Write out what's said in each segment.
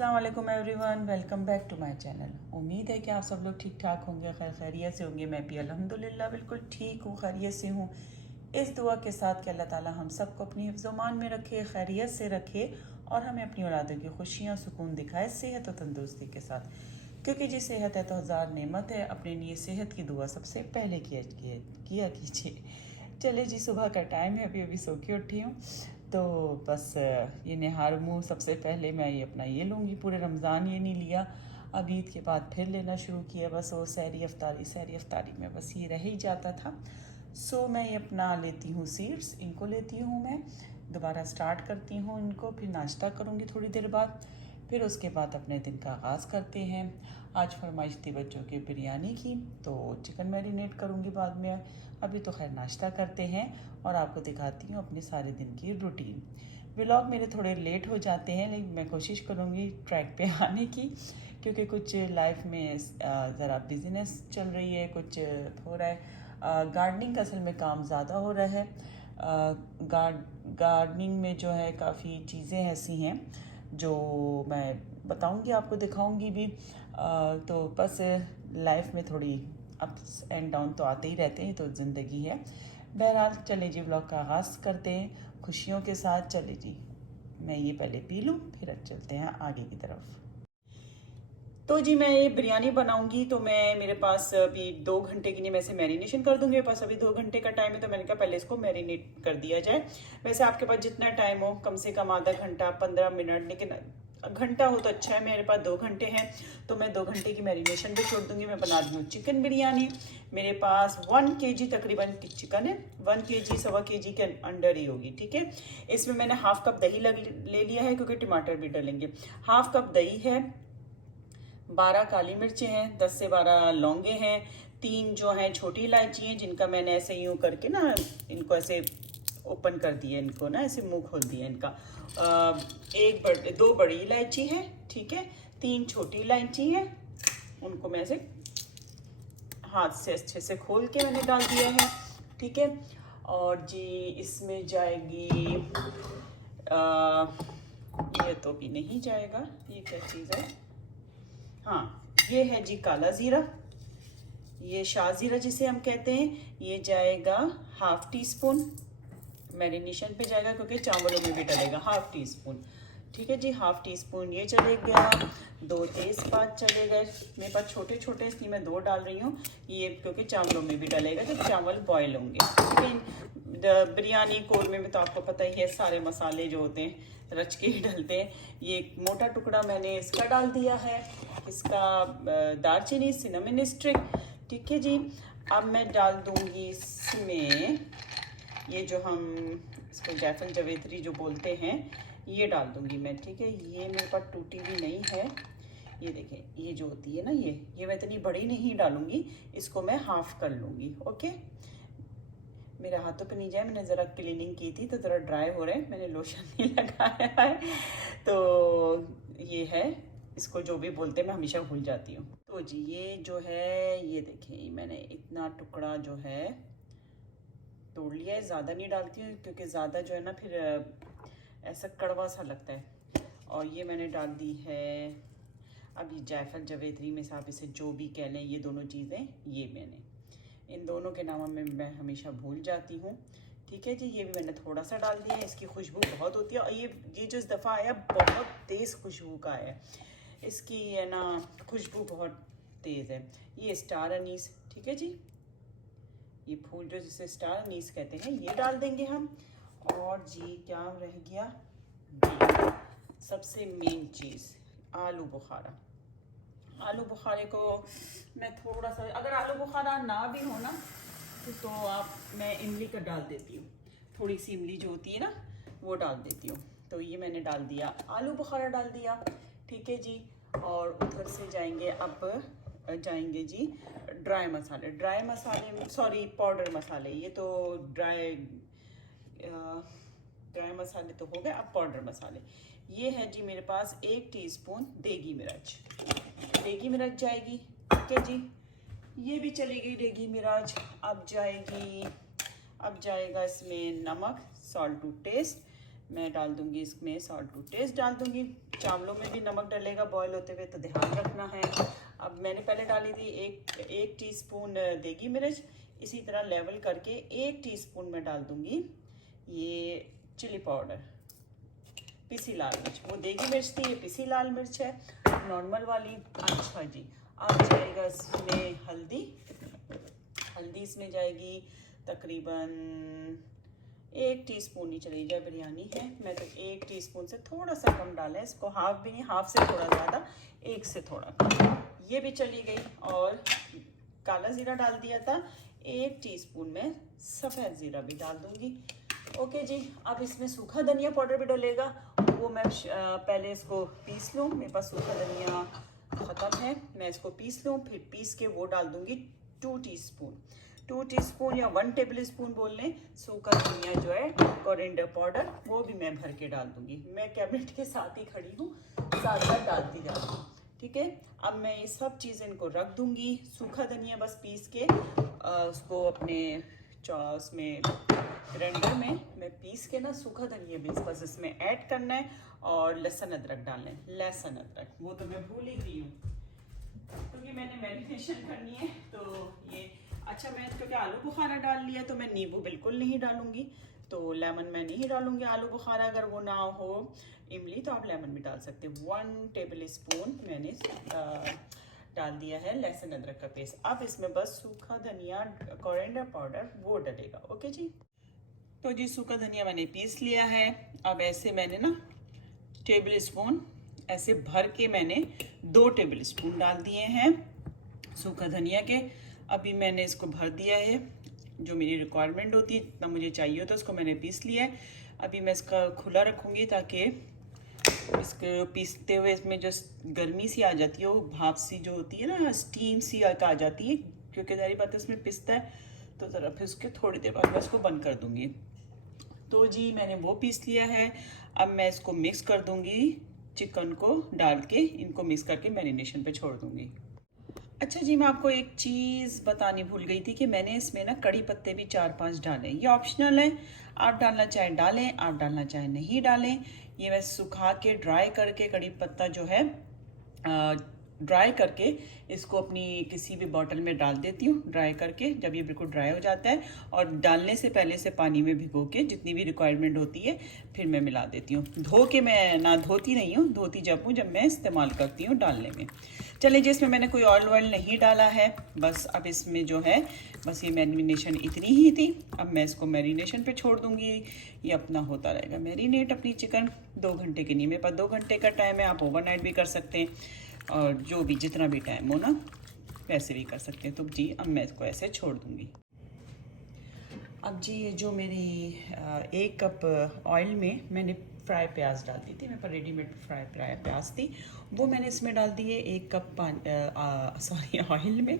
अस्सलाम वालेकुम everyone, welcome back to my channel. उम्मीद है कि आप सब लोग ठीक ठाक होंगे, खैर खैरियत से होंगे। मैं भी अल्हम्दुलिल्लाह बिल्कुल ठीक हूँ, खैरियत से हूँ। इस दुआ के साथ कि अल्लाह ताला हम सबको अपनी हिफ्ज़-ओ-मान में रखे, खैरियत से रखे और हमें अपनी औलादों की खुशियाँ सुकून दिखाए सेहत और तंदुरुस्ती के साथ, क्योंकि जी सेहत है तो हज़ार नेमत है। अपने लिए सेहत की दुआ सबसे पहले किया कीजिए। चले जी, सुबह का टाइम है, अभी अभी सो के उठी हूँ, तो बस ये निहार मुँह सबसे पहले मैं ये अपना ये लूँगी। पूरे रमज़ान ये नहीं लिया, अब ईद के बाद फिर लेना शुरू किया। बस वो सहरी अफ्तारी में बस ये रह ही जाता था। सो मैं ये अपना लेती हूँ सीड्स, इनको लेती हूँ मैं, दोबारा स्टार्ट करती हूँ इनको, फिर नाश्ता करूँगी थोड़ी देर बाद, फिर उसके बाद अपने दिन का आगाज़ करते हैं। आज फरमाइश थी बच्चों की बिरयानी की, तो चिकन मैरिनेट करूँगी बाद में। अभी तो खैर नाश्ता करते हैं और आपको दिखाती हूँ अपने सारे दिन की रूटीन। व्लॉग मेरे थोड़े लेट हो जाते हैं, लेकिन मैं कोशिश करूँगी ट्रैक पे आने की, क्योंकि कुछ लाइफ में ज़रा बिज़नेस चल रही है, कुछ हो रहा है। गार्डनिंग का असल में काम ज़्यादा हो रहा है। गार्डनिंग में जो है काफ़ी चीज़ें ऐसी हैं जो मैं बताऊंगी, आपको दिखाऊंगी भी। तो बस लाइफ में थोड़ी अप्स एंड डाउन तो आते ही रहते हैं, तो ज़िंदगी है। बहरहाल चले जी, व्लॉग का आगाज़ करते हैं खुशियों के साथ। चले जी, मैं ये पहले पी लूँ, फिर चलते हैं आगे की तरफ। तो जी मैं ये बिरयानी बनाऊंगी, तो मैं मेरे पास अभी 2 घंटे के लिए मैं इसे मैरिनेशन कर दूंगी। मेरे पास अभी 2 घंटे का टाइम है, तो मैंने कहा पहले इसको मैरिनेट कर दिया जाए। वैसे आपके पास जितना टाइम हो, कम से कम आधा घंटा 15 मिनट, लेकिन घंटा हो तो अच्छा है। मेरे पास 2 घंटे हैं, तो मैं 2 घंटे की मैरिनेशन भी छोड़ दूंगी। मैं बना रही हूँ चिकन बिरयानी। मेरे पास 1 kg तकरीबन चिकन है, 1 kg 1.25 kg के अंडर ही होगी, ठीक है। इसमें मैंने हाफ कप दही ले लिया है, क्योंकि टमाटर भी डालेंगे। हाफ कप दही है, 12 काली मिर्चें हैं, 10 से 12 लौंगे हैं, 3 जो हैं छोटी इलायची हैं, जिनका मैंने ऐसे यूँ करके ना इनको ऐसे ओपन कर दिया, इनको ना ऐसे मुंह खोल दिया इनका। 2 बड़ी इलायची है, ठीक है, 3 छोटी इलायची है, उनको मैं ऐसे हाथ से अच्छे से खोल के मैंने डाल दिया है, ठीक है। और जी इसमें जाएगी ये तो भी नहीं जाएगा, ये क्या चीज़ है, हाँ ये है जी काला ज़ीरा, ये शाह ज़ीरा जिसे हम कहते हैं, ये जाएगा ½ टीस्पून। मैरिनेशन पे जाएगा क्योंकि चावलों में भी डलेगा, ½ टीस्पून, ठीक है जी। ½ टीस्पून ये चले गया। 2 तेज़पात चले गए, मेरे पास छोटे छोटे इसलिए मैं 2 डाल रही हूँ, ये क्योंकि चावलों में भी डलेगा जब चावल बॉयल होंगे, ठीक है। बिरयानी कोरमे में तो आपको पता ही है, सारे मसाले जो होते हैं रच के ही डलते हैं। ये एक मोटा टुकड़ा मैंने इसका डाल दिया है, इसका दालचीनी सिनेमन स्टिक, ठीक है जी। अब मैं डाल दूंगी इसमें ये जो हम इसको जायफल जावित्री जो बोलते हैं, ये डाल दूंगी मैं, ठीक है। ये मेरे पास टूटी भी नहीं है, ये देखें, ये जो होती है ना, ये मैं इतनी बड़ी नहीं डालूंगी, इसको मैं हाफ कर लूँगी, ओके। मेरे हाथों पे नहीं जाए, मैंने ज़रा क्लीनिंग की थी तो ज़रा ड्राई हो रहे हैं, मैंने लोशन नहीं लगाया है, तो ये है, इसको जो भी बोलते हैं मैं हमेशा भूल जाती हूँ। तो जी ये जो है, ये देखें, मैंने इतना टुकड़ा जो है तोड़ लिया है। ज़्यादा नहीं डालती हूँ क्योंकि ज़्यादा जो है ना फिर ऐसा कड़वा सा लगता है। और ये मैंने डाल दी है, अब ये जायफल जावित्री में से आप इसे जो भी कह लें, ये दोनों चीज़ें, ये मैंने इन दोनों के नाम में मैं हमेशा भूल जाती हूँ, ठीक है जी। ये भी मैंने थोड़ा सा डाल दिया है, इसकी खुशबू बहुत होती है। और ये जो इस दफ़ा आया बहुत तेज़ खुशबू का आया, इसकी है ना खुशबू बहुत तेज़ है। ये स्टार अनीस, ठीक है जी, ये फूल जो जिसे स्टार अनीस कहते हैं, ये डाल देंगे हम। और जी क्या रह गया, सबसे मेन चीज़ आलू बुखारा। आलू बुखारे को मैं थोड़ा सा, अगर आलू बुखारा ना भी हो ना तो मैं इमली का डाल देती हूँ, थोड़ी सी इमली जो होती है ना वो डाल देती हूँ। तो ये मैंने डाल दिया, आलू बुखारा डाल दिया, ठीक है जी। और उधर से जाएंगे जी ड्राई मसाले, सॉरी पाउडर मसाले, ये तो ड्राई मसाले तो हो गए। अब पाउडर मसाले, ये है जी मेरे पास 1 टीस्पून देगी मिर्च जाएगी, ठीक है जी। ये भी चली गई देगी मिर्च। अब जाएगा इसमें नमक, सॉल्ट टू टेस्ट, मैं डाल दूंगी इसमें सॉल्ट टू टेस्ट डाल दूंगी। चावलों में भी नमक डलेगा बॉयल होते हुए, तो ध्यान रखना है। अब मैंने पहले डाली थी एक टीस्पून देगी मिर्च, इसी तरह लेवल करके 1 टीस्पून में डाल दूंगी ये चिली पाउडर, पिसी लाल मिर्च। वो देगी मिर्च थी, ये पिसी लाल मिर्च है नॉर्मल वाली। अच्छा जी, अब जाएगा इसमें हल्दी। हल्दी इसमें जाएगी तकरीबन 1 टीस्पून ही चली जाए, बिरयानी है। मैं तो 1 टीस्पून से थोड़ा सा कम डाला है इसको, हाफ भी नहीं, हाफ से थोड़ा ज़्यादा, 1 से थोड़ा कम, ये भी चली गई। और काला ज़ीरा डाल दिया था, 1 टीस्पून में सफ़ेद ज़ीरा भी डाल दूंगी। ओके जी, अब इसमें सूखा धनिया पाउडर भी डलेगा, वो मैं पहले इसको पीस लूँ। मेरे पास सूखा धनिया ख़त्म है, मैं इसको पीस लूँ, फिर पीस के वो डाल दूंगी 2 टीस्पून या 1 टेबल स्पून बोल लें सूखा धनिया जो है, कोरिएंडर पाउडर, वो भी मैं भर के डाल दूंगी। मैं कैबिनेट के साथ ही खड़ी हूँ, साथ साथ डालती जा रही हूँ, ठीक है। अब मैं ये सब चीज़ें इनको रख दूंगी। सूखा धनिया बस पीस के उसको अपने उसमें ग्राइंडर में मैं पीस के ना, सूखा धनिया भी बस इसमें ऐड करना है, और लहसुन अदरक डालना है। लहसुन अदरक वो तो मैं भूल ही गई हूँ, क्योंकि मैंने मैरिनेशन करनी है। तो ये अच्छा, मैं क्योंकि आलू बुखारा डाल लिया तो मैं नींबू बिल्कुल नहीं डालूंगी, तो लेमन मैं नहीं डालूंगी। आलू बुखारा अगर वो ना हो इमली, तो आप लेमन भी डाल सकते हैं। 1 टेबल स्पून मैंने डाल दिया है लहसुन अदरक का पेस्ट। अब इसमें बस सूखा धनिया, कोरिएंडर पाउडर वो डलेगा। ओके जी, तो जी सूखा धनिया मैंने पीस लिया है। अब ऐसे मैंने ना टेबल स्पून ऐसे भर के मैंने 2 टेबल स्पून डाल दिए हैं सूखा धनिया के। अभी मैंने इसको भर दिया है, जो मेरी रिक्वायरमेंट होती है, जितना मुझे चाहिए होता है उसको मैंने पीस लिया है। अभी मैं इसका खुला रखूँगी ताकि इसको पीसते हुए इसमें जो गर्मी सी आ जाती है, वो भाप सी जो होती है ना, स्टीम सी आ जाती है, क्योंकि सारी बात इसमें पिसता है। तो ज़रा फिर उसके थोड़ी देर बाद मैं इसको बंद कर दूँगी। तो जी मैंने वो पीस लिया है। अब मैं इसको मिक्स कर दूँगी, चिकन को डाल के इनको मिक्स करके मैरिनेशन पे छोड़ दूँगी। अच्छा जी, मैं आपको एक चीज़ बतानी भूल गई थी कि मैंने इसमें ना कड़ी पत्ते भी 4-5 डाले। ये ऑप्शनल है, आप डालना चाहे डालें, आप डालना चाहे नहीं डालें। ये मैं सुखा के ड्राई करके कड़ी पत्ता जो है ड्राई करके इसको अपनी किसी भी बॉटल में डाल देती हूँ, ड्राई करके। जब ये बिल्कुल ड्राई हो जाता है, और डालने से पहले से पानी में भिगो के जितनी भी रिक्वायरमेंट होती है फिर मैं मिला देती हूँ। धो के मैं ना धोती नहीं हूँ, धोती जब हूँ जब मैं इस्तेमाल करती हूँ डालने में। चलिए जी, इसमें मैंने कोई ऑयल नहीं डाला है, बस अब इसमें जो है बस ये मैरिनेशन इतनी ही थी। अब मैं इसको मैरिनेशन पे छोड़ दूँगी, ये अपना होता रहेगा मैरिनेट अपनी चिकन। 2 घंटे के नहीं, मेरे पास 2 घंटे का टाइम है, आप ओवरनाइट भी कर सकते हैं, और जो भी जितना भी टाइम हो ना वैसे भी कर सकते हैं। तो जी अब मैं इसको ऐसे छोड़ दूँगी। अब जी ये जो मेरी 1 कप ऑयल में मैंने फ्राई प्याज डाल दी थी, मेरे पास रेडीमेड फ्राई प्याज थी, वो मैंने इसमें डाल दी है। 1 कप ऑयल में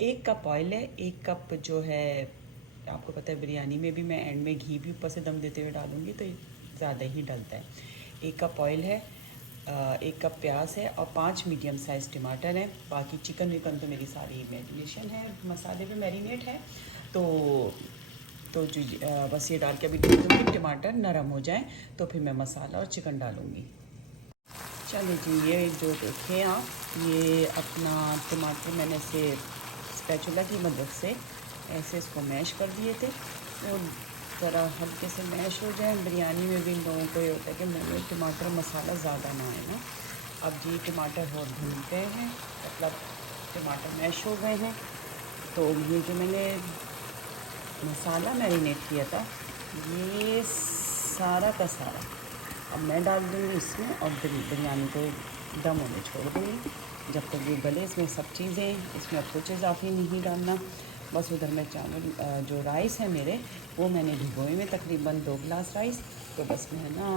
1 कप ऑयल है। 1 कप जो है, आपको पता है बिरयानी में भी मैं एंड में घी भी ऊपर से दम देते हुए डालूंगी, तो ज़्यादा ही डलता है। 1 कप ऑयल है, 1 कप प्याज है, और 5 मीडियम साइज़ टमाटर हैं। बाकी चिकन विकन तो मेरी सारी मैरिनेशन है, मसाले पे मैरिनेट है। तो जो बस ये डाल के अभी दूँगी, टमाटर नरम हो जाए तो फिर मैं मसाला और चिकन डालूँगी। चलिए जी, ये जो देखें आप, ये अपना टमाटर मैंने इसे स्पैचुला की मदद से ऐसे इसको मैश कर दिए थे, और ज़रा हल्के से मैश हो जाए। बिरयानी में भी इन लोगों को ये होता है कि मुँह में टमाटर मसाला ज़्यादा ना आए ना। अब जी टमाटर और भून गए हैं, मतलब टमाटर मैश हो गए हैं। तो ये जो मैंने मसाला मैरिनेट किया था, ये सारा का सारा अब मैं डाल दूँगी इसमें, और बिरयानी को दम होने छोड़ दूँगी जब तक ये गले। इसमें सब चीज़ें, इसमें अब कुछ इजाफी नहीं डालना। बस उधर में चावल जो राइस है मेरे, वो मैंने भिगोए में तकरीबन 2 गिलास राइस, तो बस मैं ना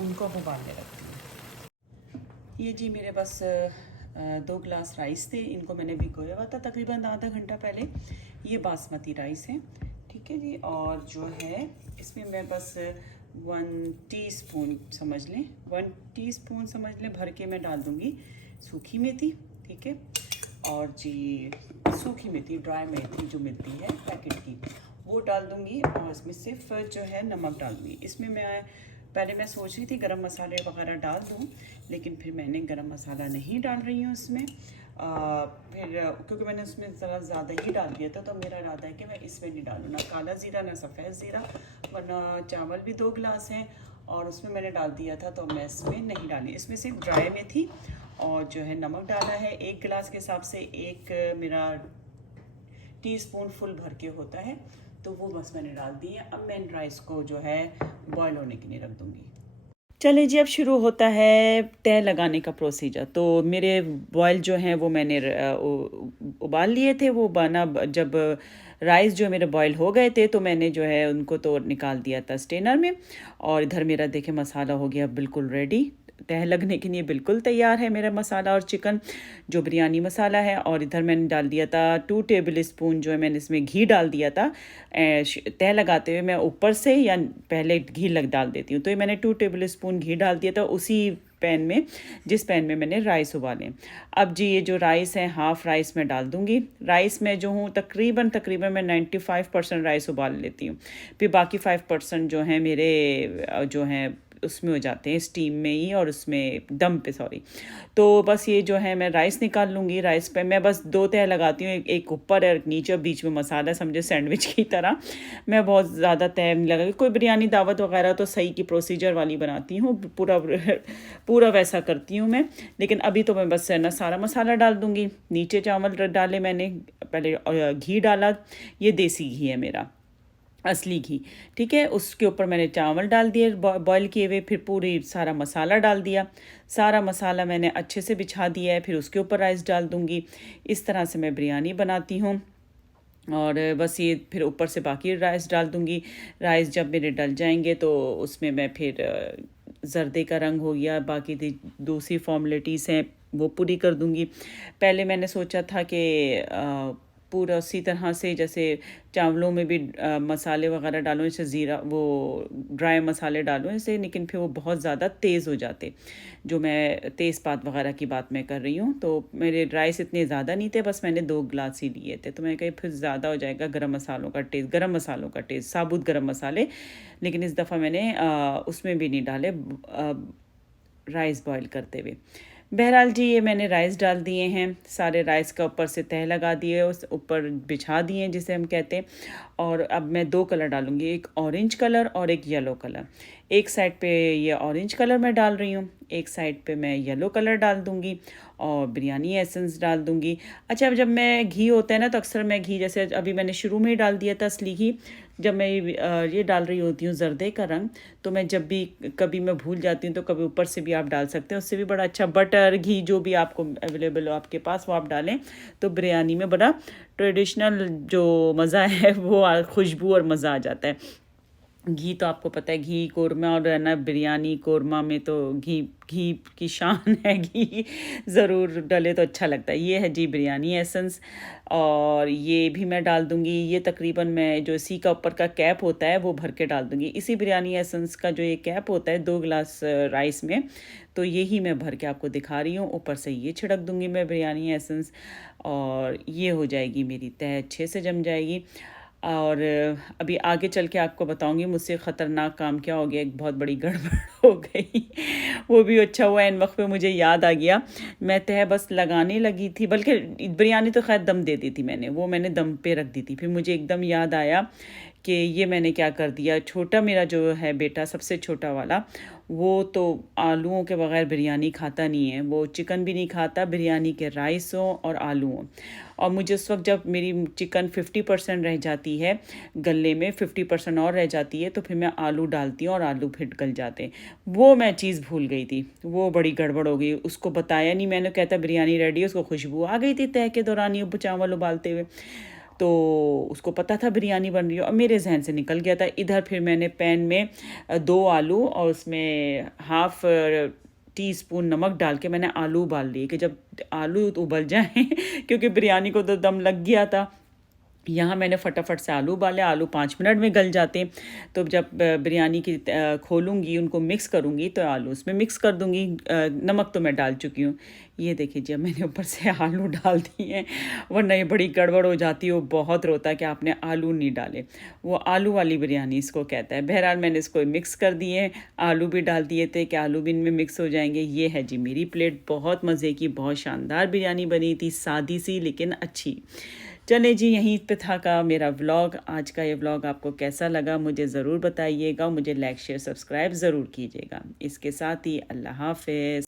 उनको उबालने रखती हूँ। ये जी मेरे बस 2 गिलास राइस थे, इनको मैंने भिगोया हुआ था तकरीबन आधा घंटा पहले। ये बासमती राइस है, ठीक है जी। और जो है इसमें मैं बस 1 टीस्पून समझ लें, 1 टीस्पून समझ लें भर के मैं डाल दूँगी सूखी मेथी, ठीक है। और जी सूखी मेथी, ड्राई मेथी जो मिलती है पैकेट की, वो डाल दूँगी। और इसमें सिर्फ जो है नमक डाल दूँगी। इसमें मैं पहले मैं सोच रही थी गरम मसाले वगैरह डाल दूँ, लेकिन फिर मैंने गरम मसाला नहीं डाल रही हूँ उसमें। फिर क्योंकि मैंने उसमें ज़रा ज़्यादा ही डाल दिया था, तो मेरा इरादा है कि मैं इसमें नहीं डालूँ ना काला ज़ीरा ना सफ़ेद ज़ीरा, वरना चावल भी 2 गिलास हैं और उसमें मैंने डाल दिया था, तो मैं इसमें नहीं डाली। इसमें सिर्फ ड्राई मेथी और जो है नमक डाला है 1 गिलास के हिसाब से, 1 मेरा टीस्पून फुल भर के होता है, तो वो बस मैंने डाल दी है। अब मैं इन राइस को जो है बॉयल होने के लिए रख दूँगी। चलिए जी, अब शुरू होता है तय लगाने का प्रोसीजर। तो मेरे बॉयल जो हैं वो मैंने उबाल लिए थे। वो बना जब राइस जो मेरे बॉयल हो गए थे, तो मैंने जो है उनको तो निकाल दिया था स्ट्रेनर में। और इधर मेरा देखे मसाला हो गया बिल्कुल रेडी, तह लगने के लिए बिल्कुल तैयार है मेरा मसाला और चिकन जो बिरयानी मसाला है। और इधर मैंने डाल दिया था 2 टेबल स्पून जो है मैंने इसमें घी डाल दिया था। तह लगाते हुए मैं ऊपर से या पहले घी डाल देती हूँ, तो ये मैंने 2 टेबल स्पून घी डाल दिया था उसी पैन में जिस पैन में मैंने राइस उबाले। अब जी ये जो राइस है हाफ़ राइस मैं डाल दूँगी। राइस में जो हूँ तकरीबन मैं 95% राइस उबाल लेती हूँ, फिर बाकी 5% जो है मेरे जो हैं उसमें हो जाते हैं स्टीम में ही, और उसमें दम पे सॉरी। तो बस ये जो है मैं राइस निकाल लूँगी। राइस पे मैं बस 2 तह लगाती हूँ, एक ऊपर और बीच में मसाला, समझे सैंडविच की तरह। मैं बहुत ज़्यादा तह नहीं लगाती। कोई बिरयानी दावत वगैरह तो सही की प्रोसीजर वाली बनाती हूँ, पूरा वैसा करती हूँ मैं। लेकिन अभी तो मैं बस ना सारा मसाला डाल दूँगी। नीचे चावल डाले मैंने, पहले घी डाला, ये देसी घी है मेरा, असली घी, ठीक है। उसके ऊपर मैंने चावल डाल दिए बॉयल किए हुए, फिर पूरी सारा मसाला डाल दिया। सारा मसाला मैंने अच्छे से बिछा दिया है, फिर उसके ऊपर राइस डाल दूँगी। इस तरह से मैं बिरयानी बनाती हूँ। और बस ये फिर ऊपर से बाकी राइस डाल दूँगी। राइस जब मेरे डल जाएंगे तो उसमें मैं फिर ज़र्दे का रंग हो गया, बाकी दूसरी फॉर्मेलिटीज़ हैं वो पूरी कर दूँगी। पहले मैंने सोचा था कि पूरा उसी तरह से जैसे चावलों में भी मसाले वगैरह डालूँ, जैसे ज़ीरा वो ड्राई मसाले डालूँ ऐसे, लेकिन फिर वो बहुत ज़्यादा तेज़ हो जाते, जो मैं तेज़पात वगैरह की बात मैं कर रही हूँ। तो मेरे राइस इतने ज़्यादा नहीं थे, बस मैंने 2 गिलास ही लिए थे, तो मैं कही फिर ज़्यादा हो जाएगा गरम मसालों का टेस्ट, साबुत गरम मसाले। लेकिन इस दफ़ा मैंने उसमें भी नहीं डाले राइस बॉयल करते हुए। बहरहाल जी ये मैंने राइस डाल दिए हैं, सारे राइस का ऊपर से तह लगा दिए, उस ऊपर बिछा दिए जिसे हम कहते हैं। और अब मैं 2 कलर डालूंगी, एक ऑरेंज कलर और एक येलो कलर। एक साइड पे ये ऑरेंज कलर मैं डाल रही हूँ, एक साइड पे मैं येलो कलर डाल दूँगी और बिरयानी एसेंस डाल दूँगी। अच्छा, अब जब मैं घी होता है ना, तो अक्सर मैं घी, जैसे अभी मैंने शुरू में ही डाल दिया था असली घी, जब मैं ये डाल रही होती हूँ ज़र्दे का रंग, तो मैं जब भी कभी मैं भूल जाती हूँ तो कभी ऊपर से भी आप डाल सकते हैं, उससे भी बड़ा अच्छा बटर घी जो भी आपको अवेलेबल हो आपके पास वो आप डालें, तो बिरयानी में बड़ा ट्रेडिशनल जो मज़ा है वो खुशबू और मज़ा आ जाता है। घी तो आपको पता है, घी कोरमा और है ना बिरयानी कोरमा में तो घी की शान है, घी ज़रूर डले तो अच्छा लगता है। ये है जी बिरयानी एसेंस, और ये भी मैं डाल दूँगी। ये तकरीबन मैं जो इसी का ऊपर का कैप होता है वो भर के डाल दूँगी। इसी बिरयानी एसेंस का जो ये कैप होता है 2 गिलास राइस में, तो यही मैं भर के आपको दिखा रही हूँ। ऊपर से ये छिड़क दूँगी मैं बिरयानी एसेंस, और ये हो जाएगी मेरी तह अच्छे से जम जाएगी। और अभी आगे चल के आपको बताऊंगी मुझसे ख़तरनाक काम क्या हो गया, एक बहुत बड़ी गड़बड़ हो गई। वो भी अच्छा हुआ इन वक्त पे मुझे याद आ गया। मैं तह बस लगाने लगी थी, बल्कि बिरयानी तो खैर दम दे दी थी मैंने दम पे रख दी थी। फिर मुझे एकदम याद आया कि ये मैंने क्या कर दिया, छोटा मेरा जो है बेटा सबसे छोटा वाला, वो तो आलूओं के बगैर बिरयानी खाता नहीं है। वो चिकन भी नहीं खाता, बिरयानी के राइस हो और आलू हो। और मुझे उस वक्त जब मेरी चिकन 50% रह जाती है गले में, 50% और रह जाती है, तो फिर मैं आलू डालती हूँ और आलू फिर गल जाते हैं। वो मैं चीज़ भूल गई थी, वो बड़ी गड़बड़ हो गई। उसको बताया नहीं मैंने, कहता बिरयानी रेडी है, उसको खुशबू आ गई थी तह के दौरान ही चावल उबालते हुए, तो उसको पता था बिरयानी बन रही है और मेरे जहन से निकल गया था। इधर फिर मैंने पैन में 2 आलू और उसमें हाफ़ टीस्पून नमक डाल के मैंने आलू उबाल लिए कि जब आलू उबल जाएं क्योंकि बिरयानी को तो दम लग गया था। यहाँ मैंने फटाफट से आलू उबाले, आलू 5 मिनट में गल जाते हैं। तो जब बिरयानी की खोलूँगी, उनको मिक्स करूँगी तो आलू उसमें मिक्स कर दूँगी। नमक तो मैं डाल चुकी हूँ। ये देखिए जब मैंने ऊपर से आलू डाल दिए हैं, वरना ये बड़ी गड़बड़ हो जाती है, वो बहुत रोता है कि आपने आलू नहीं डाले। वो आलू वाली बिरयानी इसको कहता है। बहरहाल मैंने इसको मिक्स कर दिए हैं, आलू भी डाल दिए थे कि आलू भी इनमें मिक्स हो जाएंगे। ये है जी मेरी प्लेट, बहुत मज़े की, बहुत शानदार बिरयानी बनी थी, सादी सी लेकिन अच्छी। चले जी, यहीं पे था का मेरा व्लॉग। आज का ये व्लॉग आपको कैसा लगा मुझे ज़रूर बताइएगा। मुझे लाइक शेयर सब्सक्राइब ज़रूर कीजिएगा। इसके साथ ही अल्लाह हाफ़िज़।